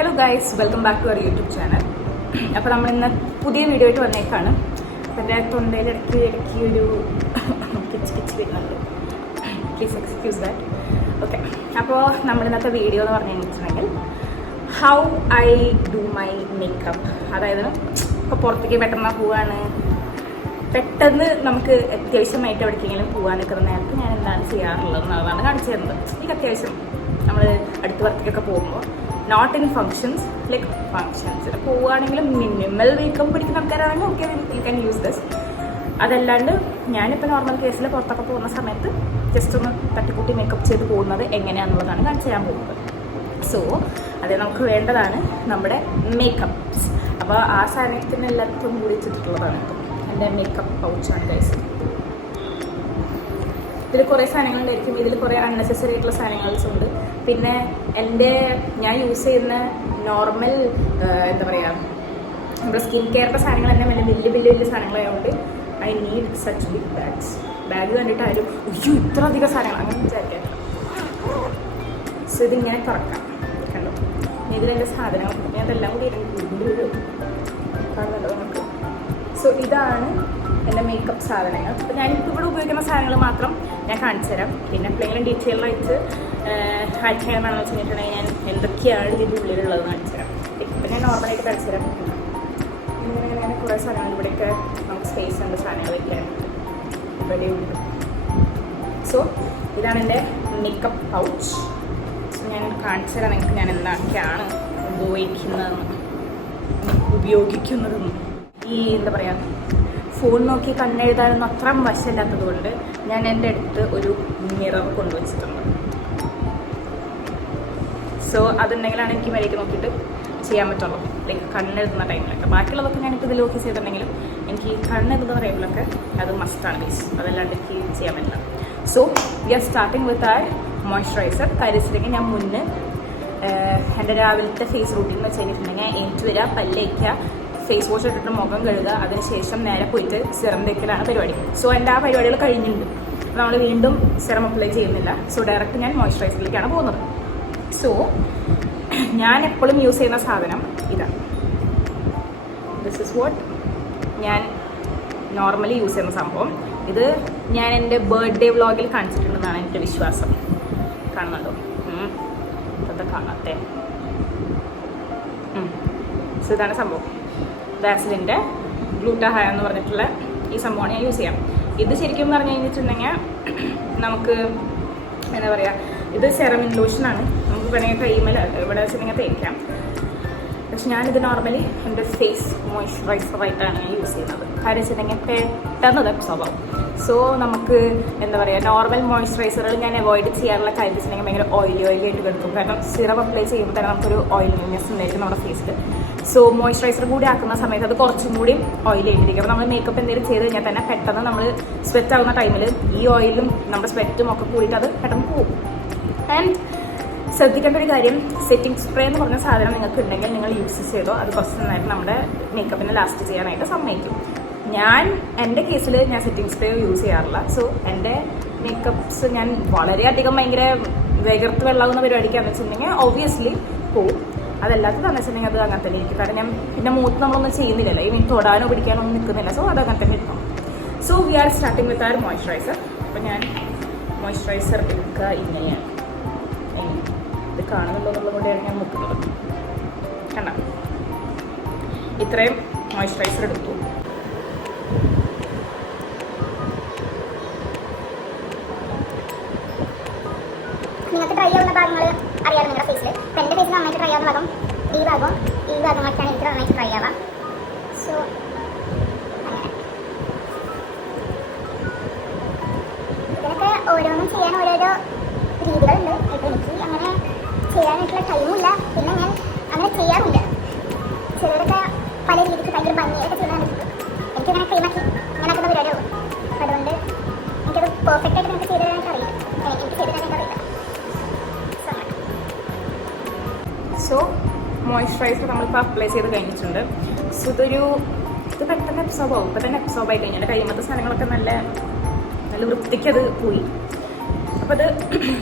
Hello guys, welcome back to our YouTube channel. അപ്പോൾ നമ്മൾ ഇന്ന് പുതിയ വീഡിയോ ആയിട്ട് വന്നേക്കാണ്. അപ്പോൾ എൻ്റെ തൊണ്ടയിൽ ഇടയ്ക്ക് ഒരു കിച്ച് വരുന്നുണ്ട്. Please excuse that. ഓക്കെ, അപ്പോൾ നമ്മൾ ഇന്നത്തെ വീഡിയോ എന്ന് പറഞ്ഞു കഴിഞ്ഞിട്ടുണ്ടെങ്കിൽ how I do my makeup. അതായത് ഇപ്പോൾ പുറത്തേക്ക് പെട്ടെന്ന് പോവാണ്, പെട്ടെന്ന് നമുക്ക് അത്യാവശ്യമായിട്ട് എവിടേക്കെങ്കിലും പോകാൻ നിൽക്കുന്ന നേരത്ത് ഞാൻ എന്താണ് ചെയ്യാറുള്ളത് എന്നുള്ളതാണ് കാണിച്ചു തരുന്നത്. എനിക്ക് അത്യാവശ്യം നമ്മൾ അടുത്ത വർക്കൊക്കെ പോകുമ്പോൾ നോട്ട് ഇൻ ഫങ്ഷൻസ്, ലൈക്ക് ഫങ്ഷൻസിന് പോവുകയാണെങ്കിലും മിനിമൽ മേക്കപ്പ് പിടിക്കുന്ന ആൾക്കാരാണെങ്കിൽ okay, you can use this. അതല്ലാണ്ട് ഞാനിപ്പോൾ നോർമൽ കേസിൽ പുറത്തൊക്കെ പോകുന്ന സമയത്ത് ജസ്റ്റ് ഒന്ന് തട്ടിക്കൂട്ടി മേക്കപ്പ് ചെയ്ത് പോകുന്നത് എങ്ങനെയാണെന്നുള്ളതാണ് കാണിച്ചു തരാൻ പോകുന്നത്. സോ അത് നമുക്ക് വേണ്ടതാണ് നമ്മുടെ മേക്കപ്പ്സ്. അപ്പോൾ ആ സാധനത്തിന് എല്ലാവർക്കും കൂടി വെച്ചിട്ടുള്ളതാണ് എൻ്റെ മേക്കപ്പ് പൗച്ചാണ് ഗൈസ്. ഇതിൽ കുറേ സാധനങ്ങളുണ്ടായിരിക്കും, ഇതിൽ കുറേ അൺനെസസറി ആയിട്ടുള്ള സാധനങ്ങളും ഉണ്ട്. പിന്നെ ഞാൻ യൂസ് ചെയ്യുന്ന നോർമൽ എന്താ പറയുക, നമ്മുടെ സ്കിൻ കെയറിൻ്റെ സാധനങ്ങൾ തന്നെ വലിയ സാധനങ്ങളായതുകൊണ്ട് I need such big bag കണ്ടിട്ട് ആരും അയ്യോ ഇത്ര അധികം സാധനങ്ങൾ അങ്ങനെ വിചാരിക്കാം. സോ ഇതിങ്ങനെ തുറക്കാം, കണ്ടോ ഇതിലെൻ്റെ സാധനങ്ങൾ ഞാൻ അതെല്ലാം കൂടി കാണുന്നുണ്ടോ നമുക്ക്. സോ ഇതാണ് എൻ്റെ മേക്കപ്പ് സാധനങ്ങൾ. അപ്പോൾ ഞാനിപ്പോൾ ഇവിടെ ഉപയോഗിക്കുന്ന സാധനങ്ങൾ മാത്രം ഞാൻ കാണിച്ചു തരാം. പിന്നെ എപ്പോഴെങ്കിലും ഡീറ്റെയിലായിട്ട് കാണിക്കാനാണെന്ന് വെച്ചിട്ടുണ്ടെങ്കിൽ ഞാൻ എന്തൊക്കെയാണ് ഇതിൻ്റെ ഉള്ളിലുള്ളത് കാണിച്ചു തരാം. ഇപ്പം ഞാൻ നോർമലായിട്ട് കാണിച്ചു തരാം. ഇങ്ങനെ കുറേ സാധനങ്ങൾ ഇവിടെയൊക്കെ നമുക്ക് സ്പേസ് ഉണ്ട് സാധനങ്ങൾ വയ്ക്കാനായിട്ട് ഇവിടെയുണ്ട്. സോ ഇതാണ് എൻ്റെ മേക്കപ്പ് പൗച്ച്. ഞാൻ കാണിച്ചു തരാം നിങ്ങൾക്ക് ഞാൻ എന്തൊക്കെയാണ് ഉപയോഗിക്കുന്നതെന്നും. ഈ എന്താ പറയുക, ഫോൺ നോക്കി കണ്ണെഴുതാനൊന്നും അത്ര വശമില്ലാത്തത് കൊണ്ട് ഞാൻ എൻ്റെ അടുത്ത് ഒരു മിറർ കൊണ്ടുവച്ചിട്ടുണ്ട്. സോ അതുണ്ടെങ്കിലാണ് എനിക്ക് മര്യാദയ്ക്ക് നോക്കിയിട്ട് ചെയ്യാൻ പറ്റുള്ളൂ, ലൈക്ക് കണ്ണെഴുതുന്ന ടൈമിലൊക്കെ. ബാക്കിയുള്ളതൊക്കെ ഞാനിപ്പോൾ ഇതിൽ ഓക്കെ ചെയ്തിട്ടുണ്ടെങ്കിലും എനിക്ക് കണ്ണെഴുതുന്ന ടൈമിലൊക്കെ അത് മസ്റ്റാണ് ബേസ്, അതല്ലാണ്ട് എനിക്ക് ചെയ്യാൻ പറ്റില്ല. So we are starting with our moisturiser. കാര്യം വെച്ചിട്ടുണ്ടെങ്കിൽ ഞാൻ മുന്നേ എൻ്റെ രാവിലത്തെ ഫേസ് റൂട്ടീൻ എന്ന് വെച്ച് കഴിഞ്ഞിട്ടുണ്ടെങ്കിൽ എനിക്ക് വരിക, പല്ലേക്കുക, ഫേസ് വാഷ് ഇട്ടിട്ട് മുഖം കഴുകുക, അതിനുശേഷം നേരെ പോയിട്ട് സിറം തേക്കലാണ് പരിപാടി. സോ എൻ്റെ ആ പരിപാടികൾ കഴിഞ്ഞിട്ടുണ്ട്. നമ്മൾ വീണ്ടും സിറം അപ്ലൈ ചെയ്യുന്നില്ല. സോ ഡയറക്റ്റ് ഞാൻ മോയ്സ്ചറൈസറിലേക്കാണ് പോകുന്നത്. സോ ഞാൻ എപ്പോഴും യൂസ് ചെയ്യുന്ന സാധനം ഇതാണ്. ദിസ് ഇസ് വാട്ട് ഞാൻ നോർമലി യൂസ് ചെയ്യുന്ന സംഭവം. ഇത് ഞാൻ എൻ്റെ ബർത്ത്ഡേ വ്ളോഗിൽ കാണിച്ചിട്ടുണ്ടെന്നാണ് എൻ്റെ വിശ്വാസം. കാണുന്നുണ്ടോ? അതൊക്കെ കാണാത്തേ. സോ ഇതാണ് സംഭവം. വാസലിൻ്റെ ഗ്ലൂട്ടാഹയ എന്ന് പറഞ്ഞിട്ടുള്ള ഈ സംഭവമാണ് ഞാൻ യൂസ് ചെയ്യാം. ഇത് ശരിക്കും പറഞ്ഞു കഴിഞ്ഞിട്ടുണ്ടെങ്കിൽ നമുക്ക് എന്താ പറയുക, ഇത് സെറമിൻ ലോഷനാണ്. നമുക്ക് വേണമെങ്കിൽ കൈമേൽ ഇവിടെ വെച്ചിട്ടുണ്ടെങ്കിൽ തേക്കാം. പക്ഷെ ഞാനിത് നോർമലി എൻ്റെ ഫേസ് മോയ്സ്ചറൈസറായിട്ടാണ് ഞാൻ യൂസ് ചെയ്യുന്നത്. കാര്യം വെച്ചിട്ടുണ്ടെങ്കിൽ പെട്ടെന്ന് അത് അബ്സോർബ് ആവും. സോ നമുക്ക് എന്താ പറയുക, നോർമൽ മോയ്സ്ചറൈസറുകൾ ഞാൻ അവോയ്ഡ് ചെയ്യാറുള്ള കാര്യം വെച്ചിട്ടുണ്ടെങ്കിൽ ഭയങ്കര ഓയിലി ആയിട്ട് കിടക്കും. കാരണം സിറം അപ്ലൈ ചെയ്യുമ്പോൾ തന്നെ നമുക്കൊരു ഓയിലിനെസ് ഉണ്ടായിരിക്കും നമ്മുടെ ഫേസിൽ. സോ മോയ്സ്ചറൈസർ കൂടി ആക്കുന്ന സമയത്ത് അത് കുറച്ചും കൂടി ഓയിൽ ആയിരിക്കും. അപ്പോൾ നമ്മൾ മേക്കപ്പ് എന്തെങ്കിലും ചെയ്ത് കഴിഞ്ഞാൽ തന്നെ പെട്ടെന്ന് നമ്മൾ സ്വെറ്റ് ആവുന്ന ടൈമിൽ ഈ ഓയിലും നമ്മുടെ സ്വെറ്റും ഒക്കെ കൂടിയിട്ട് അത് പെട്ടെന്ന് പോകും. ആൻഡ് ശ്രദ്ധിക്കേണ്ട ഒരു കാര്യം, സെറ്റിംഗ് സ്പ്രേ എന്ന് പറഞ്ഞ സാധനം നിങ്ങൾക്ക് ഉണ്ടെങ്കിൽ നിങ്ങൾ യൂസ് ചെയ്തോ, അത് കുറച്ച് നന്നായിട്ട് നമ്മുടെ മേക്കപ്പിനെ ലാസ്റ്റ് ചെയ്യാനായിട്ട് സമ്മതിക്കും. എൻ്റെ കേസിൽ ഞാൻ സെറ്റിംഗ് സ്പ്രേ യൂസ് ചെയ്യാറില്ല. സോ എൻ്റെ മേക്കപ്പ്സ് ഞാൻ വളരെയധികം ഭയങ്കര വേഗർത്ത് വെള്ളമാകുന്ന പരിപാടിക്കാന്ന് വെച്ചിട്ടുണ്ടെങ്കിൽ ഓബ്വിയസ്ലി പോവും. അതല്ലാത്തതാണെന്ന് വെച്ചിട്ടുണ്ടെങ്കിൽ അത് അങ്ങനെ തന്നെ ഇരിക്കും. കാരണം ഞാൻ പിന്നെ മൂത്ത് നമ്മളൊന്നും ചെയ്യുന്നില്ലല്ലോ, ഈ തൊടാനോ പിടിക്കാനോ ഒന്നും നിൽക്കുന്നില്ല. സോ അത് അങ്ങനെ തന്നെ ഇരിക്കും. So we are starting with our moisturiser. അപ്പോൾ ഞാൻ മോയ്സ്ചറൈസർ എടുക്കുക ഇങ്ങനെയാണ്. ഇത് കാണുന്നുണ്ടോ എന്നുള്ളത് കൊണ്ടാണ് ഞാൻ നോക്കുന്നത്. കണ്ട ഇത്രയും മോയ്സ്ചറൈസർ എടുത്തു. നിങ്ങൾക്ക് ട്രൈ ആവുന്ന ഭാഗങ്ങൾ അറിയാം നിങ്ങളുടെ ഫേസിൽ. ഇപ്പം എൻ്റെ ഫേസിൽ നന്നായിട്ട് ട്രൈ ആവുന്ന ഭാഗം ഈ ഭാഗങ്ങളൊക്കെയാണ് എനിക്ക് നന്നായിട്ട് ട്രൈ ആവാം. സോ ഇതിനൊക്കെ ഓരോന്നും ചെയ്യാൻ ഓരോരോ രീതികളുണ്ട്. ഇപ്പം എനിക്ക് അങ്ങനെ ചെയ്യാനായിട്ടുള്ള ടൈമുമില്ല, പിന്നെ ഞാൻ അങ്ങനെ ചെയ്യാറില്ല. ചിലരൊക്കെ പല രീതിക്ക് ഭയങ്കര ഭംഗിയായിട്ട് ചെയ്യുന്നതാണ്. എനിക്കങ്ങനെ ക്രീമാക്കി അങ്ങനെയൊക്കെ പരിപാടിയാവും. അപ്പം അതുകൊണ്ട് എനിക്കത് പെർഫെക്റ്റ് ആയിട്ട് നിങ്ങൾക്ക് ചെയ്ത് തരാനായിട്ട് അറിയില്ല, എനിക്ക് ചെയ്ത് തരാനായിട്ട് അറിയില്ല. സോ മോയ്സ്ചറൈസർ നമ്മളിപ്പോൾ അപ്ലൈ ചെയ്ത് കഴിഞ്ഞിട്ടുണ്ട്. സോ ഇത് പെട്ടെന്ന് അബ്സോർബ് ആവും. ഇപ്പം തന്നെ അബ്സോർബ് ആയി കഴിഞ്ഞാൽ കൈമത്തെ സാധനങ്ങളൊക്കെ നല്ല വൃത്തിക്ക് അത് പോയി. അപ്പോൾ അത്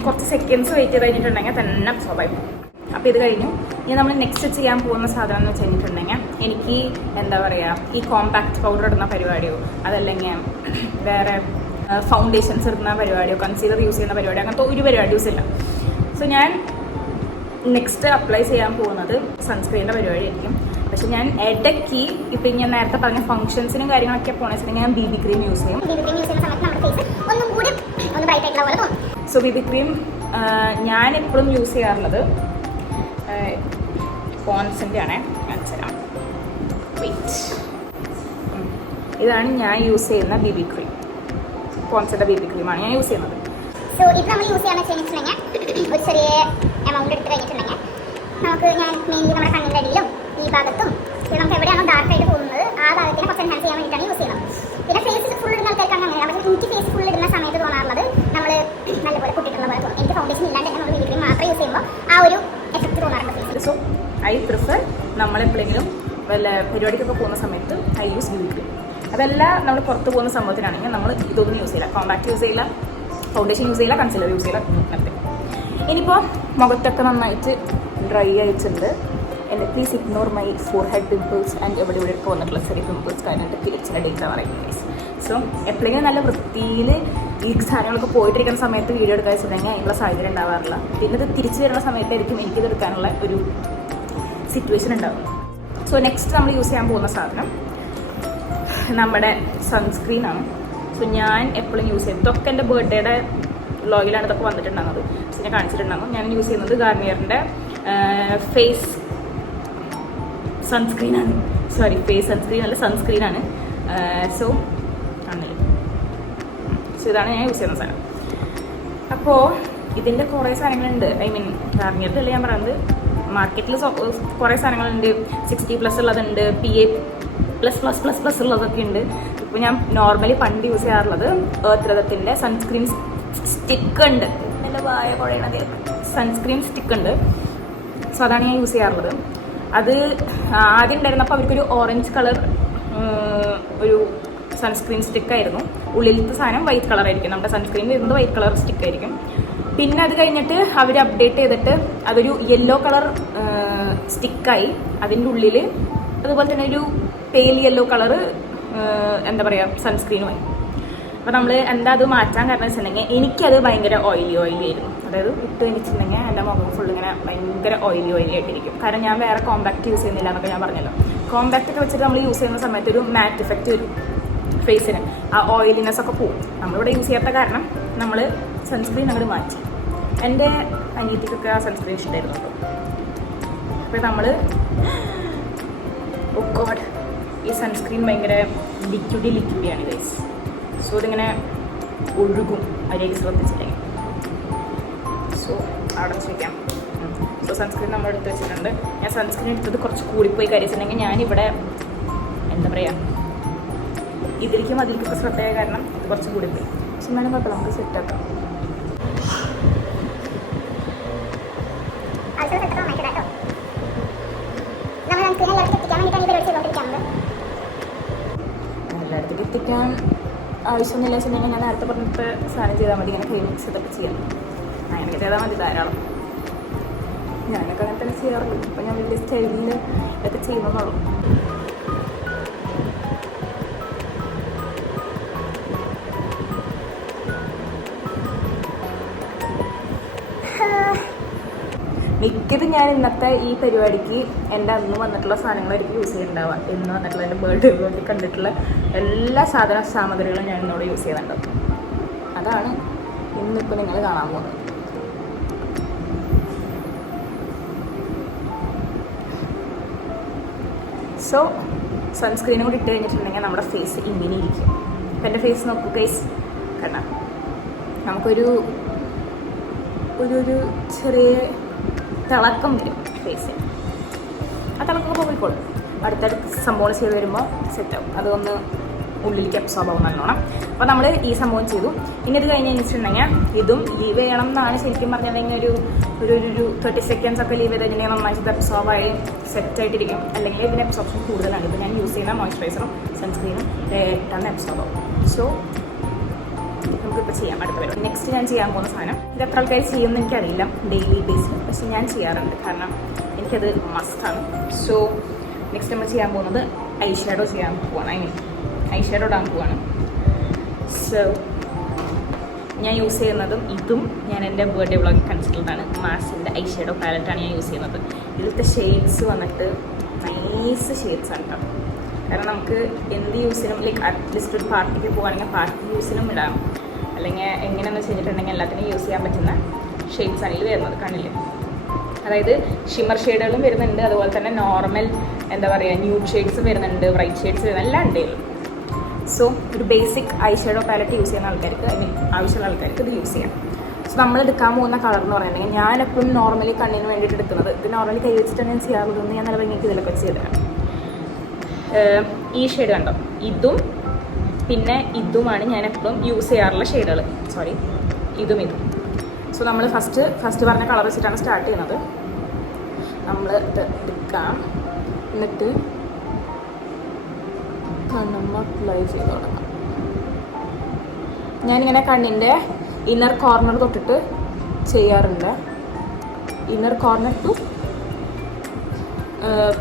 കുറച്ച് സെക്കൻഡ്സ് വെയിറ്റ് ചെയ്ത് കഴിഞ്ഞിട്ടുണ്ടെങ്കിൽ തന്നെ അബ്സോർബ് ആയി പോകും. അപ്പോൾ ഇത് കഴിഞ്ഞു. ഇനി നമ്മൾ നെക്സ്റ്റ് ചെയ്യാൻ പോകുന്ന സാധനം എന്ന് വെച്ച് കഴിഞ്ഞിട്ടുണ്ടെങ്കിൽ എനിക്ക് എന്താ പറയുക, ഈ കോമ്പാക്ട് പൗഡർ ഇടുന്ന പരിപാടിയോ അതല്ലെങ്കിൽ വേറെ ഫൗണ്ടേഷൻസ് ഇടുന്ന പരിപാടിയോ കൺസീലർ യൂസ് ചെയ്യുന്ന പരിപാടിയോ അങ്ങനത്തെ ഒരു പരിപാടി യൂസ് ഇല്ല. സോ ഞാൻ നെക്സ്റ്റ് അപ്ലൈ ചെയ്യാൻ പോകുന്നത് സൺസ്ക്രീനിൻ്റെ പരിപാടിയായിരിക്കും. പക്ഷെ ഞാൻ ഇടയ്ക്ക് ഇപ്പം ഞാൻ നേരത്തെ പറഞ്ഞ ഫംഗ്ഷൻസിനും കാര്യങ്ങളൊക്കെ പോകണമെന്ന് വെച്ചിട്ടുണ്ടെങ്കിൽ ഞാൻ BB ക്രീം യൂസ് ചെയ്യും. സോ BB ക്രീം ഞാൻ എപ്പോഴും യൂസ് ചെയ്യാറുള്ളത് പോൺസിൻ്റെ ആണ്. കാണിച്ചുതരാം, വെയിറ്റ്. ഇതാണ് ഞാൻ യൂസ് ചെയ്യുന്ന BB ക്രീം. പോൺസിൻ്റെ BB ക്രീമാണ് ഞാൻ യൂസ് ചെയ്യുന്നത്. സോ ഇത് നമ്മൾ യൂസ് ചെയ്യാന്ന് വെച്ചിട്ടുണ്ടെങ്കിൽ ഒരു ചെറിയ എമൗണ്ട് എടുത്ത് കഴിഞ്ഞിട്ടുണ്ടെങ്കിൽ നമുക്ക് ഞാൻ മെയിൻലി നമ്മുടെ കണ്ണിൻ്റെ അടിയിലും ഈ ഭാഗത്തും നമുക്ക് എവിടെയാണോ ഡാർക്ക് ആയിട്ട് പോകുന്നത് ആ ഭാഗത്തിനെ കുറച്ച് എൻഹാൻസ് ചെയ്യാൻ വേണ്ടിയിട്ടാണ് യൂസ് ചെയ്യുന്നത്. പിന്നെ ഫേസ് ഫുൾ ഇടുന്ന ആൾക്കാർക്കാണ് അങ്ങനെയാണ്. പക്ഷേ എനിക്ക് ഫേസ് ഫുൾ ഇടുന്ന സമയത്ത് തോന്നാറുള്ളത് നമ്മൾ നല്ലപോലെ പൊട്ടിട്ടുള്ള പോലെ തോന്നും. എനിക്ക് ഫൗണ്ടേഷൻ ഇല്ലാണ്ട് തന്നെ നമ്മൾ BB ക്രീം മാത്രം യൂസ് ചെയ്യുമ്പോൾ ആ ഒരു എഫക്റ്റ് തോന്നാറുണ്ട് ഫേസിൽ. സോ ഐ പ്രിഫർ നമ്മളെപ്പോഴെങ്കിലും വല്ല പരിപാടിക്കൊക്കെ പോകുന്ന സമയത്ത് ഐ യൂസ് BB ക്രീം. അതല്ല നമ്മൾ പുറത്ത് പോകുന്ന സംഭവത്തിനാണെങ്കിൽ നമ്മൾ ഇതൊന്നും യൂസ് ചെയ്യില്ല, കോമ്പാക്ട് യൂസ് ചെയ്യില്ല, ഫൗണ്ടേഷൻ യൂസ് ചെയ്യില്ല, കൺസീലർ യൂസ് ചെയ്യില്ല. അങ്ങനത്തെ ഇനിയിപ്പോൾ മുഖത്തൊക്കെ നന്നായിട്ട് ഡ്രൈ ആയിട്ടുണ്ട്. എൻ്റെ please ignore my forehead pimples and എവിടെ ഒക്കെ വന്നിട്ടുള്ള ചെറിയ പിമ്പിൾസ് കാര്യമായിട്ട് തിരിച്ചിട്ട് ഡേറ്റ് പറയുന്നത് ഗൈസ്. സോ എപ്പോഴെങ്കിലും നല്ല വൃത്തിയിൽ ഈ സാധനങ്ങളൊക്കെ പോയിട്ടിരിക്കുന്ന സമയത്ത് വീഡിയോ എടുക്കാൻ വെച്ചിട്ടുണ്ടെങ്കിൽ അതിനുള്ള സാഹചര്യം ഉണ്ടാവാറില്ല. പിന്നെ ഇത് തിരിച്ചു വരുന്ന സമയത്തായിരിക്കും എനിക്കിത് എടുക്കാനുള്ള ഒരു സിറ്റുവേഷൻ ഉണ്ടാവും. സോ നെക്സ്റ്റ് നമ്മൾ യൂസ് ചെയ്യാൻ പോകുന്ന സാധനം നമ്മുടെ സൺസ്ക്രീനാണ്. സോ ഞാൻ എപ്പോഴും യൂസ് ചെയ്യുന്നത് ഇതൊക്കെ എൻ്റെ ബർത്ത്ഡേയുടെ വ്ളോഗിലാണ് ഇതൊക്കെ വന്നിട്ടുണ്ടാകുന്നത്. പക്ഷെ ഞാൻ കാണിച്ചിട്ടുണ്ടാകും. ഞാൻ യൂസ് ചെയ്യുന്നത് ഗാർണിയറിൻ്റെ ഫേസ് സൺസ്ക്രീനാണ്. സോറി, ഫേസ് സൺസ്ക്രീൻ അല്ല, സൺസ്ക്രീനാണ്. സോ ആണല്ലേ. സോ ഇതാണ് ഞാൻ യൂസ് ചെയ്യുന്ന സാധനം. അപ്പോൾ ഇതിൻ്റെ കുറേ സാധനങ്ങളുണ്ട്. ഐ മീൻ ഗാർണിയറിൻ്റെ അല്ല ഞാൻ പറയുന്നത്, മാർക്കറ്റിൽ കുറേ സാധനങ്ങളുണ്ട്. 60+ ഉള്ളതുണ്ട്, PA++++ ഉള്ളതൊക്കെ ഉണ്ട്. ഇപ്പോൾ ഞാൻ നോർമലി പണ്ട് യൂസ് ചെയ്യാറുള്ളത് ഏർത്ത് സൺസ്ക്രീൻ സ്റ്റിക്ക് ഉണ്ട്. എൻ്റെ വായ കുഴയണത് സൺസ്ക്രീൻ സ്റ്റിക്ക് ഉണ്ട്. സോ അതാണ് ഞാൻ യൂസ് ചെയ്യാറുള്ളത്. അത് ആദ്യം ഉണ്ടായിരുന്നപ്പോൾ അവർക്കൊരു ഓറഞ്ച് കളർ ഒരു സൺസ്ക്രീൻ സ്റ്റിക്കായിരുന്നു. ഉള്ളിലത്തെ സാധനം വൈറ്റ് കളറായിരിക്കും. നമ്മുടെ സൺസ്ക്രീൻ വരുന്നത് വൈറ്റ് കളർ സ്റ്റിക്കായിരിക്കും. പിന്നെ അത് കഴിഞ്ഞിട്ട് അവർ അപ്ഡേറ്റ് ചെയ്തിട്ട് അതൊരു യെല്ലോ കളർ സ്റ്റിക്കായി. അതിൻ്റെ ഉള്ളിൽ അതുപോലെ തന്നെ ഒരു പേൽ യെല്ലോ കളറ് എന്താ പറയുക സൺസ്ക്രീനുമായി. അപ്പോൾ നമ്മൾ എന്താ അത് മാറ്റാൻ കാരണം വെച്ചിട്ടുണ്ടെങ്കിൽ എനിക്കത് ഭയങ്കര ഓയിലി ആയിരുന്നു. അതായത് ഇട്ട് കഴിഞ്ഞിട്ടുണ്ടെങ്കിൽ എൻ്റെ മുഖം ഫുൾ ഇങ്ങനെ ഭയങ്കര ഓയിലി ആയിട്ടിരിക്കും. കാരണം ഞാൻ വേറെ കോമ്പാക്ട് യൂസ് ചെയ്യുന്നില്ല എന്നൊക്കെ ഞാൻ പറഞ്ഞല്ലോ. കോമ്പാക്റ്റ് ഒക്കെ വെച്ചിട്ട് നമ്മൾ യൂസ് ചെയ്യുന്ന സമയത്ത് ഒരു മാറ്റ് ഇഫക്റ്റ് വരും ഫേസിന്. ആ ഓയിലിനെസ് ഒക്കെ പോകും. നമ്മളിവിടെ യൂസ് ചെയ്യാത്ത കാരണം നമ്മൾ സൺസ്ക്രീൻ അങ്ങോട്ട് മാറ്റി. എൻ്റെ അനിയത്തിക്കൊക്കെ ആ സൺസ്ക്രീൻ ഇഷ്ടമായിരുന്നു കേട്ടോ. അപ്പോൾ നമ്മൾ ഓ ഗോഡ്, ഈ സൺസ്ക്രീൻ ഭയങ്കര ലിക്വിഡിയാണ് ഗൈസ്. സോ ഇതിങ്ങനെ ഒഴുകും അതിലേക്ക് ശ്രദ്ധിച്ചില്ലെങ്കിൽ. സോ അവിടെ വെച്ചിരിക്കാം. സോ സൺസ്ക്രീൻ നമ്മൾ എടുത്ത് വെച്ചിട്ടുണ്ട്. ഞാൻ സൺസ്ക്രീൻ എടുത്തത് കുറച്ച് കൂടിപ്പോയി കഴിച്ചിട്ടുണ്ടെങ്കിൽ ഞാനിവിടെ എന്താ പറയുക ഇതിലേക്കും അതിലേക്കൊക്കെ ശ്രദ്ധയായ കാരണം ഇത് കുറച്ച് കൂടിപ്പോയി. പക്ഷെ എന്നാലും കുഴപ്പമില്ല, നമുക്ക് സെറ്റാക്കാം. എല്ലായിടത്തേക്ക് എത്തിക്കാൻ ആവശ്യമൊന്നുമില്ല വെച്ചിട്ടുണ്ടെങ്കിൽ ഞാൻ നേരത്തെ പറഞ്ഞിട്ട് സാധനം ചെയ്താൽ മതി. ഇങ്ങനെ ക്രീം മിക്സ് ഇതൊക്കെ ചെയ്യാം. അങ്ങനെയൊക്കെ ചെയ്താൽ മതി ധാരാളം. ഞാനൊക്കെ അങ്ങനെ തന്നെ ചെയ്യാറുള്ളൂ. ഇപ്പം ഞാൻ വലിയ സ്റ്റൈലിൽ ഇതൊക്കെ ചെയ്യുന്നതെന്നുള്ളൂ. മിക്കത് ഞാൻ ഇന്നത്തെ ഈ പരിപാടിക്ക് എൻ്റെ അന്ന് വന്നിട്ടുള്ള സാധനങ്ങളായിരിക്കും യൂസ് ചെയ്യുന്നുണ്ടാവുക. എന്ന് വന്നിട്ടുള്ള എൻ്റെ ബർത്ത്ഡേ വേണ്ടി കണ്ടിട്ടുള്ള എല്ലാ സാധന സാമഗ്രികളും ഞാൻ ഇന്നോട് യൂസ് ചെയ്യുന്നുണ്ടാവും. അതാണ് ഇന്നിപ്പോൾ നിങ്ങൾ കാണാൻ പോകുന്നത്. സോ സൺസ്ക്രീനും കൂടി ഇട്ട് കഴിഞ്ഞിട്ടുണ്ടെങ്കിൽ നമ്മുടെ ഫേസ് ഇങ്ങനെ ഇരിക്കും. അപ്പം എൻ്റെ ഫേസ് നോക്കൂ ഗൈസ്, കണ്ടാ നമുക്കൊരു ഒരു ചെറിയ തിളക്കം വരും ഫേസിൽ. ആ തിളക്കൊക്കെ പോയിക്കോളും. അടുത്തടുത്ത് സംഭവം ചെയ്ത് വരുമ്പോൾ സെറ്റാവും. അതൊന്ന് ഉള്ളിലേക്ക് അബ്സോർബ് ആവും നല്ലോണം. അപ്പോൾ നമ്മൾ ഈ സംഭവം ചെയ്തു. ഇനി ഇത് കഴിഞ്ഞ് വെച്ചിട്ടുണ്ടെങ്കിൽ ഇതും ലീവ് ചെയ്യണം എന്നാണ് ശരിക്കും പറഞ്ഞിട്ടുണ്ടെങ്കിൽ ഒരു 30 seconds ഒക്കെ ലീവ് ചെയ്ത് കഴിഞ്ഞാൽ നന്നായിട്ട് അബ്സോർബായി സെറ്റായിട്ടിരിക്കും. അല്ലെങ്കിൽ ഇതിന് അബ്സോർപ്ഷൻ കൂടുതലാണ്. ഇപ്പോൾ ഞാൻ യൂസ് ചെയ്യുന്ന മോയ്സ്ചറൈസറും സൺസ്ക്രീനും പെട്ടെന്ന് അബ്സോർബ് ആവും. സോ നമുക്കിപ്പോൾ ചെയ്യാം അടുത്ത വരും. നെക്സ്റ്റ് ഞാൻ ചെയ്യാൻ പോകുന്ന സാധനം ഇത് എത്ര ആൾക്കാർ ചെയ്യുമെന്ന് എനിക്കറിയില്ല ഡെയിലി ബേസിൽ. പക്ഷെ ഞാൻ ചെയ്യാറുണ്ട്. കാരണം എനിക്കത് മസ്റ്റാണ്. സോ നെക്സ്റ്റ് നമ്മൾ ചെയ്യാൻ പോകുന്നത് ഐ ഷാഡോ ചെയ്യാൻ പോവാണ്. ഐ ഷാഡോ ഇടാൻ പോവാണ്. സോ ഞാൻ യൂസ് ചെയ്യുന്നതും ഇതും ഞാൻ എൻ്റെ ബർത്ത്ഡേ വ്ളോഗിൽ കാണിച്ചിട്ടുള്ളതാണ്. മാസിൻ്റെ ഐ ഷാഡോ പാലറ്റാണ് ഞാൻ യൂസ് ചെയ്യുന്നത്. ഇതിലത്തെ ഷെയ്ഡ്സ് വന്നിട്ട് നൈസ് ഷെയ്ഡ്സ് ആണ് കേട്ടോ. കാരണം നമുക്ക് എന്ത് യൂസിനും ലൈക്ക് അറ്റ്ലീസ്റ്റ് ഒരു പാർട്ടിക്ക് പോകുകയാണെങ്കിൽ പാർട്ടി യൂസിനും ഇടാം, അല്ലെങ്കിൽ എങ്ങനെയാണെന്ന് വെച്ചിട്ടുണ്ടെങ്കിൽ എല്ലാത്തിനും യൂസ് ചെയ്യാൻ പറ്റുന്ന ഷെയ്ഡ്സ് ആണ് ഇതിൽ വരുന്നത്. കാണില്ലേ, അതായത് ഷിമ്മർ ഷെയ്ഡുകളും വരുന്നുണ്ട്, അതുപോലെ തന്നെ നോർമൽ എന്താ പറയുക ന്യൂഡ് ഷെയ്ഡ്സും വരുന്നുണ്ട്, ബ്രൈറ്റ് ഷെയ്ഡ്സ് വരുന്നത് എല്ലാം ഉണ്ട്. സോ ഒരു basic eye shadow palette use ചെയ്യുന്ന ആൾക്കാർക്ക് ആവശ്യമുള്ള ആൾക്കാർക്ക് ഇത് യൂസ് ചെയ്യാം. സോ നമ്മൾ എടുക്കാൻ പോകുന്ന കളർ എന്ന് പറയുന്നത് ഞാനെപ്പോഴും നോർമലി കണ്ണിന് വേണ്ടിയിട്ട് എടുക്കുന്നത്, ഇത് നോർമലി കൈ വെച്ചിട്ടാണ് ഞാൻ ചെയ്യാറുള്ളതെന്ന് ഞാൻ നല്ല ഭംഗിക്ക് ഇതിലൊക്കെ വെച്ച് ചെയ്തതാണ്. ഈ ഷെയ്ഡ് കണ്ടോ, ഇതും പിന്നെ ഇതുമാണ് ഞാൻ എപ്പോഴും യൂസ് ചെയ്യാറുള്ള ഷെയ്ഡുകൾ. സോറി, ഇതും. സോ നമ്മൾ ഫസ്റ്റ് പറഞ്ഞ കളർ വെച്ചിട്ടാണ് സ്റ്റാർട്ട് ചെയ്യുന്നത്. നമ്മൾ ഇത് എടുക്കാം, എന്നിട്ട് കണ്ണമ്മ അപ്ലൈ ചെയ്ത് തുടങ്ങാം. ഞാനിങ്ങനെ കണ്ണിൻ്റെ ഇന്നർ കോർണർ തൊട്ടിട്ട് ചെയ്യാറുണ്ട്, ഇന്നർ കോർണർ ടു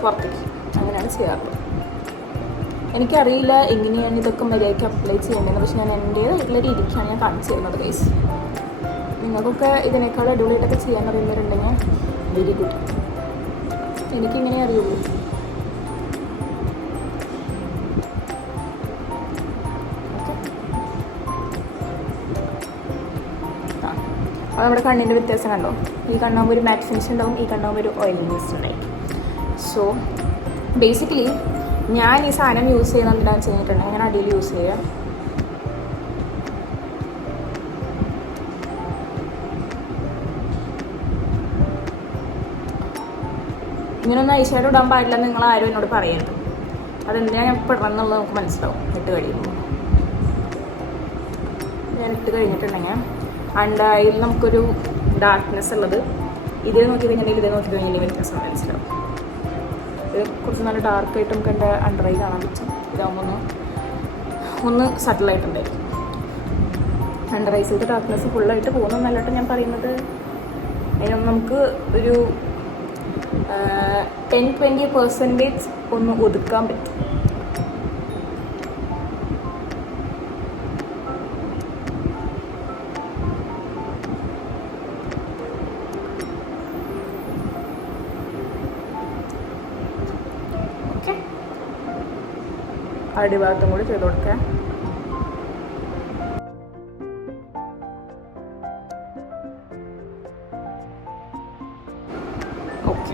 പുറത്തേക്ക്, അങ്ങനെയാണ് ചെയ്യാറുള്ളത്. എനിക്കറിയില്ല എങ്ങനെയാണ് ഇതൊക്കെ മര്യാദയ്ക്ക് അപ്ലൈ ചെയ്യേണ്ടത്, പക്ഷെ ഞാൻ എൻ്റേതായിട്ടുള്ള രീതിക്കാണ് ഞാൻ കാണിച്ചു തരുന്നത് ഗൈസ്. നിങ്ങൾക്കൊക്കെ ഇതിനേക്കാൾ അടിപൊളിയായിട്ടൊക്കെ ചെയ്യാൻ അറിയുന്നവരുണ്ടെങ്കിൽ വെരി ഗുഡ്. എനിക്കിങ്ങനെ അറിയുള്ളൂ. അപ്പോൾ നമ്മുടെ കണ്ണിൻ്റെ വ്യത്യാസം കണ്ടോ, ഈ കണ്ണാകുമ്പോൾ ഒരു മാറ്റ് ഫിനിഷ് ഉണ്ടാവും, ഈ കണ്ണാകുമ്പോൾ ഒരു ഓയിലിനെസ് ഉണ്ടായി. സോ ബേസിക്കലി ഞാൻ ഈ സാധനം യൂസ് ചെയ്യുന്നത് എന്താണെന്ന് വെച്ചിട്ടുണ്ടെങ്കിൽ ഞാൻ അടിയിൽ യൂസ് ചെയ്യുക. ഇങ്ങനൊന്നും ഐ ഷാഡോ ഇടാൻ പാടില്ല നിങ്ങൾ ആരും എന്നോട് പറയരുത്. അതെന്തിനാണ് ഞാൻ പെടണമെന്നുള്ളത് നമുക്ക് മനസ്സിലാവും ഇട്ട് കഴിയുമ്പോൾ. ഞാൻ ഇട്ട് കഴിഞ്ഞിട്ടുണ്ടെങ്കിൽ അണ്ടയിൽ നമുക്കൊരു ഡാർക്ക്നെസ് ഉള്ളത് ഇതേ നോക്കി കഴിഞ്ഞിട്ടുണ്ടെങ്കിൽ ഇതേ നോക്കി കഴിഞ്ഞാൽ വ്യത്യാസം മനസ്സിലാവും. ഇത് കുറച്ച് നല്ല ഡാർക്കായിട്ട് നമുക്ക് എൻ്റെ അണ്ടർ ഐ കാണാൻ പറ്റും. ഇതാകുമ്പോൾ ഒന്ന് സട്ടിലായിട്ടുണ്ടായിരിക്കും. അണ്ടർ ഐസിലത്തെ ഡാർക്ക്നെസ് ഫുള്ളായിട്ട് പോകുന്നതല്ലാട്ടോ ഞാൻ പറയുന്നത്. അതിനൊന്നും നമുക്ക് ഒരു 10-20% ഒന്ന് ഒതുക്കാൻ പറ്റും. ഓക്കെ, അടിഭാഗത്തും കൂടി ചെയ്ത് കൊടുക്കാം. ഓക്കെ,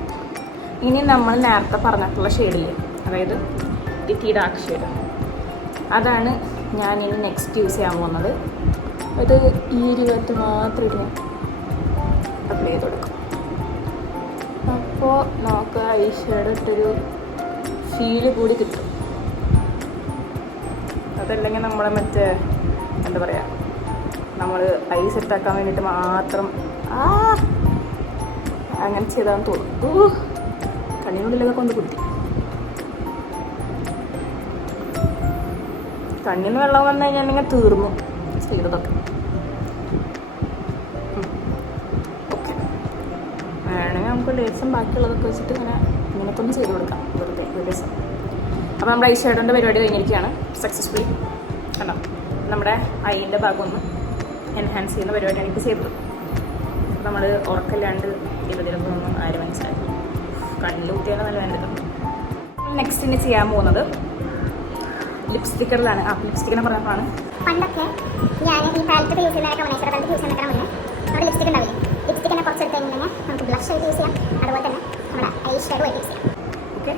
ഇനി നമ്മൾ നേരത്തെ പറഞ്ഞിട്ടുള്ള ഷെയ്ഡിൽ, അതായത് ഇത്തി ഡാർക്ക് ഷെയ്ഡ്, അതാണ് ഞാൻ ഇനി നെക്സ്റ്റ് യൂസ് ചെയ്യാൻ പോകുന്നത്. അത് ഈ ഇരുപത്ത് മാത്രം ഇട്ട് അപ്ലൈ ചെയ്ത് കൊടുക്കും. അപ്പോൾ നമുക്ക് ഐ ഷെയ്ഡ് ഇട്ടൊരു ഫീല് കൂടി കിട്ടും. അതല്ലെങ്കിൽ നമ്മളെ മറ്റേ എന്താ പറയുക, നമ്മൾ ഐ സെറ്റാക്കാൻ വേണ്ടിയിട്ട് മാത്രം അങ്ങനെ ചെയ്താന്ന് തോന്നും. കണ്ണിനുള്ളിലൊക്കെ കൊണ്ട് കുത്തി, കണ്ണിന് വെള്ളം വന്നു കഴിഞ്ഞാൽ തീർന്നു ചെയ്തതൊക്കെ. ഓക്കെ, വേണമെങ്കിൽ നമുക്ക് ലേസും ബാക്കിയുള്ളതൊക്കെ വെച്ചിട്ട് ഇങ്ങനത്തെ ഒന്ന് ചെയ്ത് കൊടുക്കാം വെറുതെ ഒരു ദിവസം. അപ്പോൾ നമ്മുടെ ഐ ഷാഡോൻ്റെ പരിപാടി കഴിഞ്ഞിരിക്കുകയാണ് സക്സസ്ഫുള്ളി. കണ്ടോ, നമ്മുടെ ഐൻ്റെ ഭാഗം ഒന്ന് എൻഹാൻസ് ചെയ്യുന്ന പരിപാടിയാണ് ഇപ്പോൾ ചെയ്തത്. നമ്മൾ ഉറക്കല്ലാണ്ട് ഇതിലൊന്നും ആരും മനസ്സിലാക്കി കണ്ണിൽ കുത്തിയാലും നല്ല വേണ്ടത്. നെക്സ്റ്റ് ഇനി ചെയ്യാൻ പോകുന്നത് ലിപ്സ്റ്റിക്കറിലാണ്. ലിപ്സ്റ്റിക്കിനെ പറഞ്ഞപ്പോഴാണ് പണ്ടൊക്കെ ഞാൻ ഈ പാലറ്റ് യൂസ് ചെയ്യുന്ന ടോണൈസർ പാലറ്റ് യൂസ് ചെയ്യുന്ന മുന്നേ നമ്മുടെ ലിപ്സ്റ്റിക് ഉണ്ടാവില്ലേ, ലിപ്സ്റ്റിക്കിനെ കുറച്ചെടുത്ത് കഴിഞ്ഞാൽ നമുക്ക് ബ്ലഷ് ആയിട്ട് യൂസ് ചെയ്യാം, അതുപോലെ തന്നെ നമ്മുടെ ഐ ഷാഡോ ആയിട്ട് യൂസ് ചെയ്യാം. ഓക്കെ,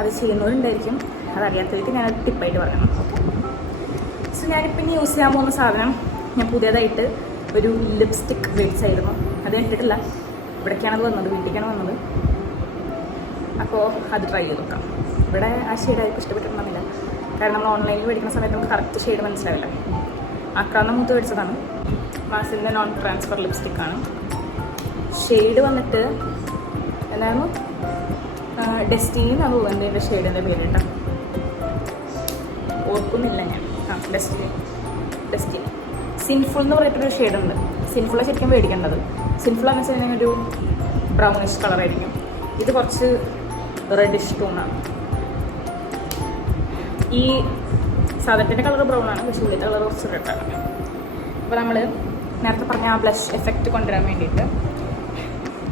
അത് ചെയ്യുന്നവരുണ്ടായിരിക്കും, അതറിയാത്തവർക്ക് ഞാനത് ടിപ്പായിട്ട് പറയണം. ഓക്കെ, സോ ഞാനിപ്പോൾ ഇനി യൂസ് ചെയ്യാൻ പോകുന്ന സാധനം, ഞാൻ പുതിയതായിട്ട് ഒരു ലിപ്സ്റ്റിക് മേടിച്ചായിരുന്നു. അത് കണ്ടിട്ടില്ല, ഇവിടേക്കാണത് വന്നത്, വീട്ടിലേക്കാണ് വന്നത്. അപ്പോൾ അത് ട്രൈ ചെയ്ത് നോക്കാം. ഇവിടെ ആ ഷെയ്ഡ് ആയിരിക്കും ഇഷ്ടപ്പെട്ടിട്ടുണ്ടെന്നില്ല, കാരണം നമ്മൾ ഓൺലൈനിൽ മേടിക്കുന്ന സമയത്ത് നമുക്ക് കറക്റ്റ് ഷെയ്ഡ് മനസ്സിലാവില്ല. അക്കാന്ന മൂത്ത് മേടിച്ചതാണ്, മാസിൻ്റെ നോൺ ട്രാൻസ്ഫർ ലിപ്സ്റ്റിക്കാണ്. ഷെയ്ഡ് വന്നിട്ട് എന്തായിരുന്നു, ഡെസ്റ്റിനി എന്നാണ് തോന്നുന്നത് എൻ്റെ ഷെയ്ഡിൻ്റെ പേര് കേട്ടോ, ഓർക്കുന്നില്ല ഞാൻ. ഡെസ്റ്റിനി സിൻഫുൾ എന്ന് പറഞ്ഞിട്ടൊരു ഷെയ്ഡുണ്ട്. സിൻഫുള്ളാണ് ശരിക്കും മേടിക്കേണ്ടത്. സിൻഫുൾ എന്ന് വെച്ച് കഴിഞ്ഞാൽ ഒരു ബ്രൗണിഷ് കളറായിരിക്കും. ഇത് കുറച്ച് റെഡിഷ് ടോണാണ്. ഈ സാധനത്തിൻ്റെ കളർ ബ്രൗൺ ആണ്, പക്ഷേ ഉള്ളിൻ്റെ കളർ കുറച്ച് റെഡാണ്. അപ്പോൾ നമ്മൾ നേരത്തെ പറഞ്ഞ ആ ബ്ലഷ് എഫക്റ്റ് കൊണ്ടുവരാൻ വേണ്ടിയിട്ട്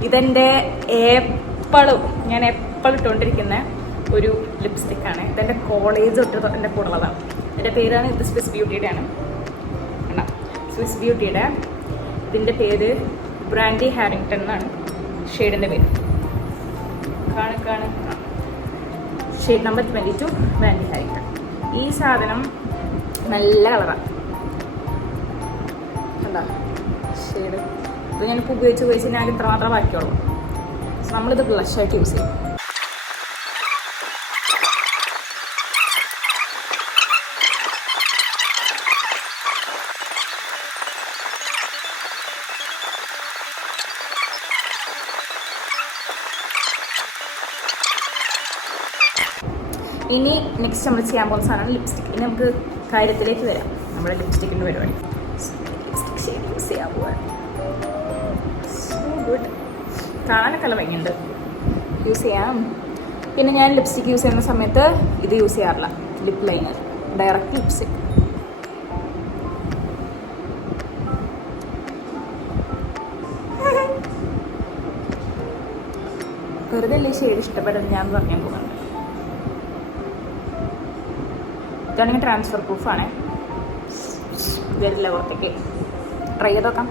ഇതെൻ്റെ ഞാൻ എപ്പോഴും ഇട്ടുകൊണ്ടിരിക്കുന്ന ഒരു ലിപ്സ്റ്റിക്കാണ്. ഇതെൻ്റെ കോളേജ് തൊട്ട് എൻ്റെ കൂടെ ഉള്ളതാണ്. എൻ്റെ പേരാണ്, ഇത് സ്വിസ് ബ്യൂട്ടിയുടെ ആണ്. കണ്ടാ, സ്വിസ് ബ്യൂട്ടിയുടെ. ഇതിൻ്റെ പേര് ബ്രാൻഡി ഹാരിങ്ടൺ എന്നാണ് ഷെയ്ഡിൻ്റെ പേര്. കാണും ഷെയ്ഡ് നമ്പർ 22 ബ്രാൻഡി ഹാരിങ്ടൺ. ഈ സാധനം നല്ല കളറാണ്. എന്താ ഷെയ്ഡ് ഇത് ഞാനിപ്പോൾ ഉപയോഗിച്ച് ഞാൻ ഇത്ര മാത്രമേ ബാക്കിയുള്ളൂ. നമ്മളിത് ബ്ലഷായിട്ട് യൂസ് ചെയ്യും. ഇനി നെക്സ്റ്റ് നമ്മൾ ചെയ്യാൻ പോകുന്ന സാധനമാണ് ലിപ്സ്റ്റിക്. ഇനി നമുക്ക് കാര്യത്തിലേക്ക് വരാം. നമ്മുടെ ലിപ്സ്റ്റിക്കിൻ്റെ പരിപാടി. ലിപ്സ്റ്റിക് ഷെയ്ഡ് യൂസ് ചെയ്യാൻ പോവാൻ സോ ഗുഡ്. കാണാനൊക്കെ നല്ല ഭംഗിയുണ്ട്. യൂസ് ചെയ്യാം. പിന്നെ ഞാൻ ലിപ്സ്റ്റിക് യൂസ് ചെയ്യുന്ന സമയത്ത് ഇത് യൂസ് ചെയ്യാറില്ല, ലിപ് ലൈനർ, ഡയറക്റ്റ് ലിപ്സ്റ്റിക്. വെറുതെ അല്ലേ ഷെയ്ഡ് ഇഷ്ടപ്പെടുന്നത് ഞാൻ പറയാൻ പോകുന്നുണ്ട്. ഇതാണെങ്കിൽ ട്രാൻസ്ഫർ പ്രൂഫാണ്, വരില്ല പുറത്തേക്ക്. ട്രൈ ചെയ്ത് നോക്കാം.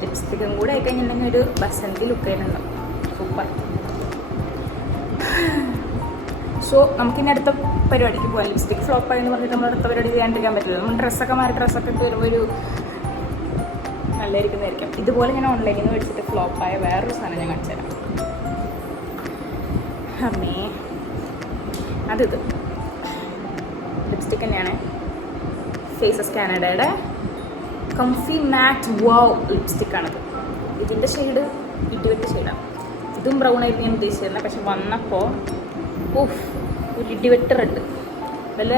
ലിപ്സ്റ്റിക്കും കൂടെ ആയിക്കഴിഞ്ഞിട്ടുണ്ടെങ്കിൽ ഒരു ബസന്തി ലുക്ക് ആയിട്ടുണ്ടാവും. സൂപ്പർ. സോ നമുക്കിനി അടുത്ത പരിപാടിക്ക് പോകാം. ലിപ്സ്റ്റിക് ഫ്ലോപ്പായി എന്ന് പറഞ്ഞിട്ട് നമ്മൾ അടുത്ത പരിപാടി ചെയ്യാണ്ടിരിക്കാൻ പറ്റില്ല. നമ്മൾ ഡ്രസ്സൊക്കെ ഇട്ട് വരുമ്പോൾ ഒരു നല്ലതായിരിക്കുന്നതായിരിക്കും. ഇതുപോലെ ഞാൻ ഓൺലൈനിൽ നിന്ന് മേടിച്ചിട്ട് ഫ്ലോപ്പായ വേറൊരു സാധനം ഞാൻ കാണിച്ചു തരാം. അമ്മേ, അതിത് ലിപ്സ്റ്റിക് തന്നെയാണ്. ഫേസസ് കാനഡയുടെ കംഫി മാറ്റ് വാവ് ലിപ്സ്റ്റിക്കാണിത്. ഇതിൻ്റെ ഷെയ്ഡ് ഇടിവെട്ട് ഷെയ്ഡാണ്. ഇതും ബ്രൗൺ ആയിരുന്നു ഞാൻ ഉദ്ദേശിച്ചിരുന്നത്, പക്ഷെ വന്നപ്പോൾ ഒരു ഇടിവെട്ട് റെഡ്. വല്ല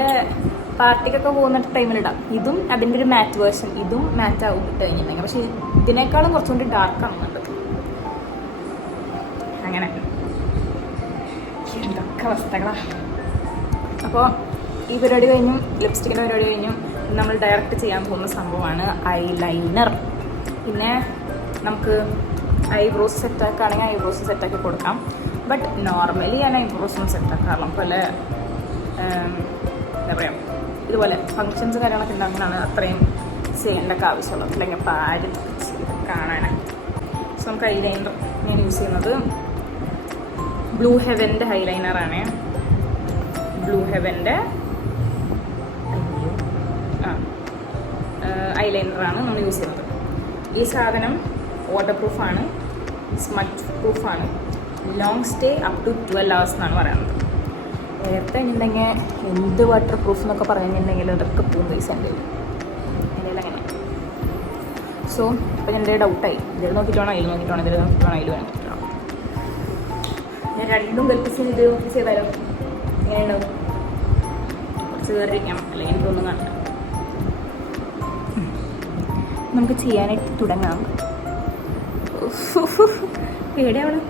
പാർട്ടിക്കൊക്കെ പോകുന്ന ടൈമിലിടാം. ഇതും അതിൻ്റെ ഒരു മാറ്റ് വേർഷൻ. ഇതും മാറ്റ് ആവും ഇട്ട് കഴിഞ്ഞിട്ടുണ്ടെങ്കിൽ, പക്ഷെ ഇതിനേക്കാളും കുറച്ചുകൂടി ഡാർക്ക് ആവുന്നുണ്ട്. അങ്ങനെ എന്തൊക്കെ അവസ്ഥകളാണ്. അപ്പോൾ ഈ പരിപാടി കഴിഞ്ഞും ലിപ്സ്റ്റിക്കിൻ്റെ പരിപാടി കഴിഞ്ഞും നമ്മൾ ഡയറക്റ്റ് ചെയ്യാൻ പോകുന്ന സംഭവമാണ് ഐലൈനർ. പിന്നെ നമുക്ക് ഐബ്രോസ് സെറ്റാക്കുകയാണെങ്കിൽ ഐബ്രോസ് സെറ്റാക്കി കൊടുക്കാം. ബട്ട് നോർമലി ഞാൻ ഐബ്രോസും സെറ്റാക്കാറില്ല. പോലെ എന്താ പറയുക, ഇതുപോലെ ഫങ്ഷൻസ് കാര്യങ്ങളൊക്കെ ഉണ്ടാകുന്നതാണ് അത്രയും ചെയ്യേണ്ടൊക്കെ ആവശ്യമുള്ളത്. അല്ലെങ്കിൽ അപ്പോൾ ആരും കാണാനാണ്. സോ നമുക്ക് ഐലൈനർ ഞാൻ യൂസ് ചെയ്യുന്നത് ബ്ലൂ ഹെവൻ്റെ ഐലൈനറാണ്. ബ്ലൂ ഹെവൻ്റെ ഐലൈനറാണ് നമ്മൾ യൂസ് ചെയ്യുന്നത്. ഈ സാധനം വാട്ടർ പ്രൂഫാണ്, സ്മച്ച് പ്രൂഫാണ്, long stay up to 12 hours എന്നാണ് പറയുന്നത്. നേരത്തെ ഉണ്ടെങ്കിൽ എന്ത് വാട്ടർ പ്രൂഫ് എന്നൊക്കെ പറഞ്ഞിട്ടുണ്ടെങ്കിൽ അതൊക്കെ പോകും പൈസ എൻ്റെ അങ്ങനെ. സോ ഇപ്പം എൻ്റെ ഡൗട്ടായി, ഇതിൽ നോക്കിയിട്ടാണോ അതിൽ നോക്കിയിട്ടാണോ, ഇതിൽ നോക്കിയിട്ടാണോ അതിൽ വേണ്ടിയിട്ടാണോ. ഞാൻ രണ്ടും കൽപ്പിച്ച് ഇത് നോക്കി ചെയ്താലോ ഇങ്ങനെ ഉണ്ടാവും. കുറച്ച് കയറിയിരിക്കാം, അല്ലെങ്കിൽ എനിക്കൊന്നും കണ്ട. നമുക്ക് ചെയ്യാനായിട്ട് തുടങ്ങാം. പേടിയാവണം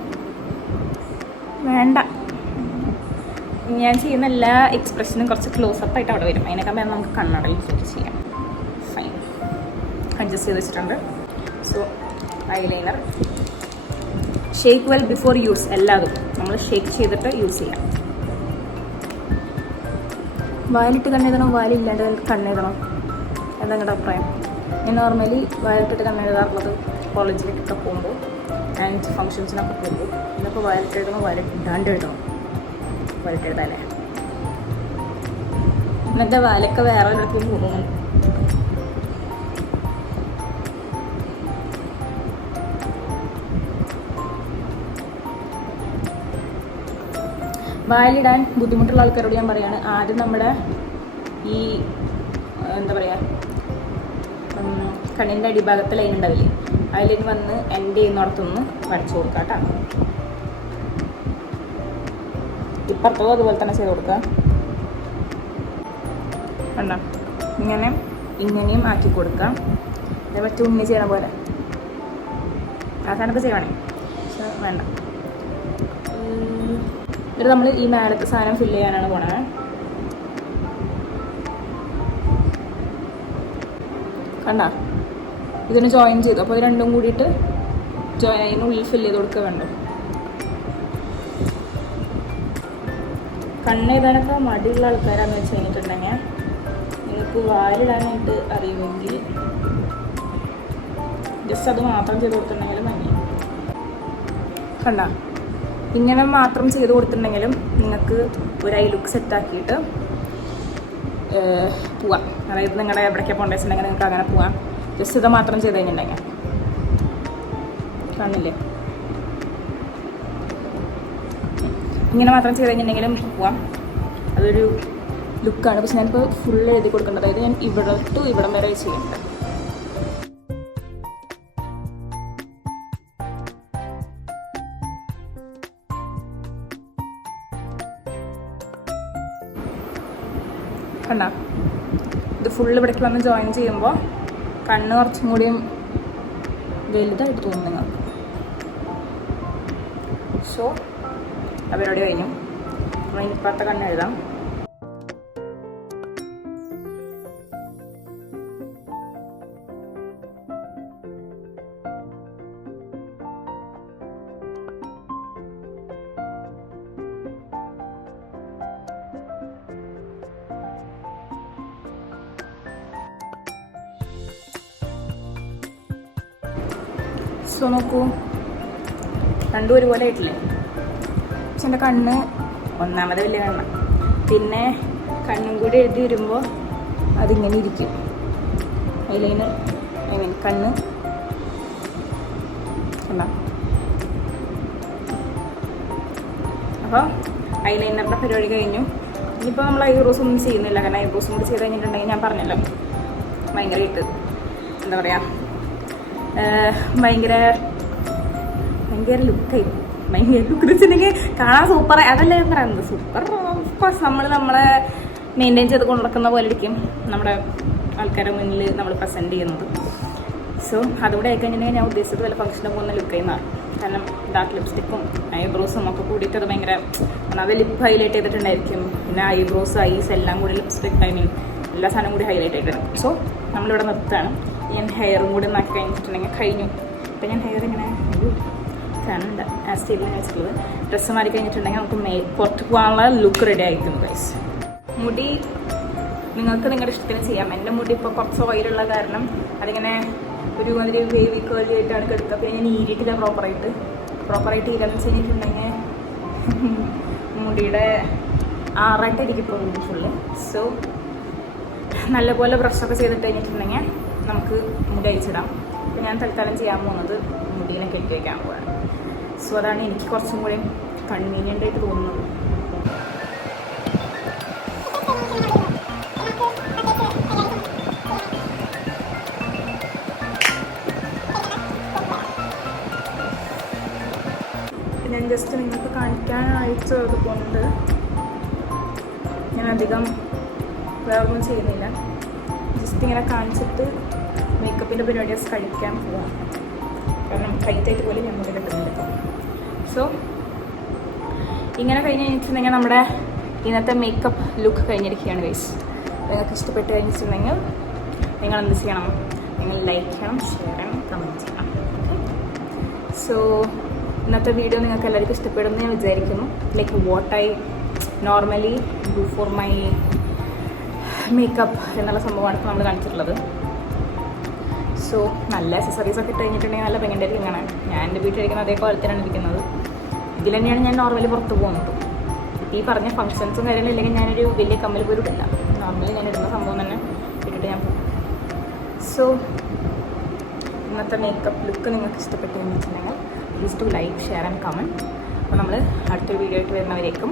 വേണ്ട. ഞാൻ ചെയ്യുന്ന എല്ലാ എക്സ്പ്രഷനും കുറച്ച് ക്ലോസപ്പായിട്ട് അവിടെ വരും. അതിനൊക്കെ നമുക്ക് കണ്ണടയിൽ ചെയ്യാം. ഫൈൻ, അഡ്ജസ്റ്റ് ചെയ്ത് വെച്ചിട്ടുണ്ട്. So eyeliner shake well before use. എല്ലാതും നമ്മൾ ഷേക്ക് ചെയ്തിട്ട് യൂസ് ചെയ്യാം. വാലിട്ട് കണ്ണെഴുതണോ വാലില്ലാണ്ട് കണ്ണെഴുതണോ എന്താ നിങ്ങളുടെ അഭിപ്രായം? ഞാൻ നോർമലി വയലിട്ടിട്ട് കണ്ണെഴുതാറുള്ളത് കോളേജിലേക്കൊക്കെ പോകുമ്പോൾ ആൻഡ് ഫങ്ഷൻസിനൊക്കെ പോകുമ്പോൾ. ഇന്നിപ്പോൾ വയലിട്ട് എഴുതണോ വയലിട്ട് ഇടാണ്ട് എഴുതണോ? വയലിട്ട് എഴുതാല്ലേ. എന്നിട്ട് വാലൊക്കെ വേറെ ഒരിടത്തും പോകുന്നു. വായിലിടാൻ ബുദ്ധിമുട്ടുള്ള ആൾക്കാരോട് ഞാൻ പറയാണ്, ആദ്യം നമ്മുടെ ഈ എന്താ പറയുക കണ്ണിൻ്റെ അടിഭാഗത്തെ ലൈൻ ഉണ്ടാവില്ലേ, അതിലേക്ക് വന്ന് എൻ്റെ ചെയ്യുന്നിടത്തുനിന്ന് വരച്ചു കൊടുക്കാം കേട്ടോ. ഇപ്പുറത്തോ അതുപോലെ തന്നെ ചെയ്ത് കൊടുക്കുക. കണ്ടോ, ഇങ്ങനെയും ആക്കി കൊടുക്കാം. അതേ പറ്റി ഉണ്ണി ചെയ്യണ പോലെ ആ സാധനമൊക്കെ ചെയ്യണേ, പക്ഷെ വേണ്ട. എന്നിട്ട് നമ്മൾ ഈ മേലത്തെ സാധനം ഫില്ല് ചെയ്യാനാണ് പോണത്. കണ്ട, ഇതിന് ജോയിൻ ചെയ്തു. അപ്പോൾ ഇത് രണ്ടും കൂടിയിട്ട് അതിനുള്ളിൽ ഫില്ല് ചെയ്ത് കൊടുക്കുക. വേണ്ട, കണ്ണ് എഴുതാനൊക്കെ മടിയുള്ള ആൾക്കാരാന്ന് വെച്ച് കഴിഞ്ഞിട്ടുണ്ടെങ്കിൽ നിങ്ങൾക്ക് വാലിടാനായിട്ട് അറിയുമെങ്കിൽ ജസ്റ്റ് അത് മാത്രം ചെയ്ത് കൊടുത്തിട്ടുണ്ടെങ്കിലും മതി. കണ്ട, ഇങ്ങനെ മാത്രം ചെയ്ത് കൊടുത്തിട്ടുണ്ടെങ്കിലും നിങ്ങൾക്ക് ഒരു ഐ ലുക്ക് സെറ്റാക്കിയിട്ട് പോവാം. അതായത് നിങ്ങളുടെ എവിടേക്കാണ് പോകേണ്ടതെന്നുണ്ടെങ്കിൽ നിങ്ങൾക്ക് അങ്ങനെ പോവാം. ജസ്റ്റ് ഇത് മാത്രം ചെയ്ത് കഴിഞ്ഞിട്ടുണ്ടെങ്കിൽ കാണില്ലേ, ഇങ്ങനെ മാത്രം ചെയ്ത് കഴിഞ്ഞിട്ടുണ്ടെങ്കിലും പോവാം. അതൊരു ലുക്കാണ്. പക്ഷെ ഞാനിപ്പോൾ ഫുള്ള് എഴുതി കൊടുക്കേണ്ടത്, അതായത് ഞാൻ ഇവിടെ ടു ഇവിടം വരെ ചെയ്യുന്നുണ്ട്. കണ്ട, ഇത് ഫുള്ള് ഇവിടേക്ക് വന്ന് ജോയിൻ ചെയ്യുമ്പോൾ കണ്ണ് കുറച്ചും കൂടിയും വലുതായിട്ട് തോന്നും നിങ്ങൾക്ക്. സോ അവരോട് കഴിഞ്ഞു. അപ്പോൾ ഇനിയിപ്പോഴത്തെ കണ്ണ് എഴുതാം. സോ നോക്കൂ, രണ്ടും ഒരുപോലെ ആയിട്ടില്ലേ. പക്ഷെ എൻ്റെ കണ്ണ് ഒന്നാമത് വലിയ കണ്ണ, പിന്നെ കണ്ണും കൂടി എഴുതി വരുമ്പോൾ അതിങ്ങനെ ഇരിക്കും. ഐലൈനർ കണ്ണ് കണ്ട. അപ്പോൾ ഐലൈനറിൻ്റെ പരിപാടി കഴിഞ്ഞു. ഇനിയിപ്പോൾ നമ്മൾ ഐബ്രോസ് ഒന്നും ചെയ്യുന്നില്ല, കാരണം ഐബ്രോസും കൂടി ചെയ്ത് കഴിഞ്ഞിട്ടുണ്ടെങ്കിൽ ഞാൻ പറഞ്ഞല്ലോ ഭയങ്കരമായിട്ട് എന്താ പറയുക ഭയങ്കര ലുക്കായി. ഭയങ്കര ലുക്ക് എന്ന് വെച്ചിട്ടുണ്ടെങ്കിൽ കാണാൻ സൂപ്പർ, അതല്ല ഞാൻ പറയുന്നത്. സൂപ്പർ ഓഫ്കോഴ്സ് നമ്മളെ മെയിൻറ്റെയിൻ ചെയ്ത് കൊണ്ടുനടക്കുന്ന പോലെ ഇരിക്കും നമ്മുടെ ആൾക്കാരുടെ മുന്നിൽ നമ്മൾ പ്രസൻറ്റ് ചെയ്യുന്നത്. സോ അതുകൂടെ ആയിക്കഴിഞ്ഞിട്ടുണ്ടെങ്കിൽ ഞാൻ ഉദ്ദേശിച്ചത് വല്ല ഫംഗ്ഷന് പോകുന്ന ലുക്കായി മാറും. കാരണം ഡാർക്ക് ലിപ്സ്റ്റിക്കും ഐബ്രോസും ഒക്കെ കൂടിയിട്ട് അത് ഭയങ്കര അത് ലിപ്പ് ഹൈലൈറ്റ് ചെയ്തിട്ടുണ്ടായിരിക്കും. പിന്നെ ഐബ്രോസ് ഐസ് എല്ലാം കൂടി ലിപ്സ്റ്റിക് എല്ലാ സാധനം കൂടി ഹൈലൈറ്റ് ആയിട്ടുണ്ട്. സോ നമ്മളിവിടെ നിർത്തുകയാണ്. ഞാൻ ഹെയറും കൂടി നോക്കി കഴിഞ്ഞിട്ടുണ്ടെങ്കിൽ കഴിഞ്ഞു. അപ്പം ഞാൻ ഹെയർ ഇങ്ങനെ ഫാനുണ്ട് ആ സ്റ്റൈലിൽ വെച്ചിട്ടുള്ളത്. ഡ്രസ്സ് മാറി കഴിഞ്ഞിട്ടുണ്ടെങ്കിൽ നമുക്ക് പുറത്ത് പോകാനുള്ള ലുക്ക് റെഡി ആയിരിക്കും ഗൈസ്. മുടി നിങ്ങൾക്ക് നിങ്ങളുടെ ഇഷ്ടത്തിന് ചെയ്യാം. എൻ്റെ മുടി ഇപ്പോൾ കുറച്ച് ഓയിലുള്ള കാരണം അതിങ്ങനെ ഒരു വേവി കേളി ആയിട്ടാണ് കിടക്കുക. പിന്നെ ഞാൻ ഈരിട്ടില്ല പ്രോപ്പറായിട്ട് ഈരെന്ന് വെച്ച് കഴിഞ്ഞിട്ടുണ്ടെങ്കിൽ മുടിയുടെ ആറായിട്ടായിരിക്കും ഇപ്പോൾ മുടി ഫുള്ള്. സോ നല്ലപോലെ ബ്രഷൊക്കെ ചെയ്തിട്ട് കഴിഞ്ഞിട്ടുണ്ടെങ്കിൽ നമുക്ക് മുടി അയച്ചിടാം. അപ്പോൾ ഞാൻ തൽക്കാലം ചെയ്യാൻ പോകുന്നത് മുടീനെ കെട്ടി വയ്ക്കാൻ പോവാണ്. സോ അതാണ് എനിക്ക് കുറച്ചും കൂടി കൺവീനിയൻ്റ് ആയിട്ട് തോന്നുന്നത്. ഞാൻ ജസ്റ്റ് നിങ്ങൾക്ക് കാണിക്കാനായിട്ട് കൊണ്ട് ഞാൻ അധികം വേറൊന്നും ചെയ്യുന്നില്ല. ജസ്റ്റ് ഇങ്ങനെ കാണിച്ചിട്ട് മേക്കപ്പിൻ്റെ പരിപാടിയൊക്കെ കഴിക്കാൻ പോവാം. കാരണം കൈത്തായിട്ട് പോലും ഞാൻ മുടി കിട്ടുന്നില്ല. സോ ഇങ്ങനെ കഴിഞ്ഞ് കഴിഞ്ഞിട്ടുണ്ടെങ്കിൽ നമ്മുടെ ഇന്നത്തെ മേക്കപ്പ് ലുക്ക് കഴിഞ്ഞിരിക്കുകയാണ് ഗൈസ്. നിങ്ങൾക്ക് ഇഷ്ടപ്പെട്ട് കഴിഞ്ഞിട്ടുണ്ടെങ്കിൽ നിങ്ങൾ എന്ത് ചെയ്യണം? നിങ്ങൾ ലൈക്ക് ചെയ്യണം, ഷെയർ ചെയ്യണം, കമൻറ്റ് ചെയ്യണം. സോ ഇന്നത്തെ വീഡിയോ നിങ്ങൾക്ക് എല്ലാവർക്കും ഇഷ്ടപ്പെടുമെന്ന് ഞാൻ വിചാരിക്കുന്നു. Like what I normally do for my makeup എന്നുള്ള സംഭവമാണ് ഇപ്പോൾ നമ്മൾ കാണിച്ചിട്ടുള്ളത്. സോ നല്ല അക്സസറീസൊക്കെ ഇട്ട് കഴിഞ്ഞിട്ടുണ്ടെങ്കിൽ നല്ല ഭയങ്കര ഇങ്ങനെ ഞാൻ എൻ്റെ വീട്ടിലിരിക്കുന്ന അതേ ക്വാളിറ്റിയാണ് ഇരിക്കുന്നത്. ഇതിൽ തന്നെയാണ് ഞാൻ നോർമലി പുറത്ത് പോകുന്നത്. ഈ പറഞ്ഞ ഫങ്ഷൻസും കാര്യങ്ങളും ഇല്ലെങ്കിൽ ഞാനൊരു വലിയ കമ്മൽ പോലും ഇടില്ല. നോർമലി ഞാൻ ഇടുന്ന സംഭവം തന്നെ ഇട്ടിട്ട് ഞാൻ പോകും. സോ ഇന്നത്തെ മേക്കപ്പ് ലുക്ക് നിങ്ങൾക്ക് ഇഷ്ടപ്പെട്ടു എന്ന് വെച്ചിട്ടുണ്ടെങ്കിൽ please to like, share and comment. അപ്പോൾ നമ്മൾ അടുത്തൊരു വീഡിയോ ആയിട്ട് വരുന്നവരേക്കും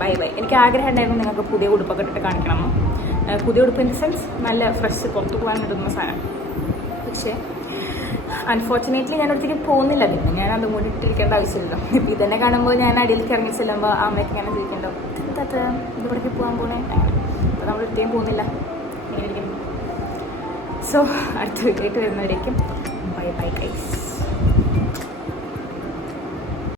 ബൈ ബൈ. എനിക്ക് ആഗ്രഹം ഉണ്ടായിരുന്നു നിങ്ങൾക്ക് പുതിയ ഉടുപ്പൊക്കെ ഇട്ടിട്ട് കാണിക്കണം. പുതിയ ഉടുപ്പ് ഇൻ ദ സെൻസ് നല്ല ഫ്രഷ് പുറത്ത് പോകാൻ ഇടുന്ന സാധനം. പക്ഷേ അൺഫോർച്ചുനേറ്റ്ലി ഞാൻ അടുത്തേക്ക് പോകുന്നില്ല. പിന്നെ ഞാൻ അതും കൂടി ഇട്ടിരിക്കേണ്ട ആവശ്യമില്ല. ഇപ്പം ഇതന്നെ കാണുമ്പോൾ ഞാൻ അടിയിലേക്ക് ഇറങ്ങി ചെല്ലുമ്പോൾ അമ്മയ്ക്ക് ഇങ്ങനെ ചോദിക്കേണ്ടോ ഇവിടേക്ക് പോകാൻ പോകണേ അങ്ങനെ. അപ്പോൾ നമ്മൾ ഒറ്റയും പോകുന്നില്ല, ഇങ്ങനെ ഇരിക്കും. സോ അടുത്ത വീഡിയോ ആയിട്ട് വരുന്നവരേക്കും ബൈ ബൈ ഗൈസ്.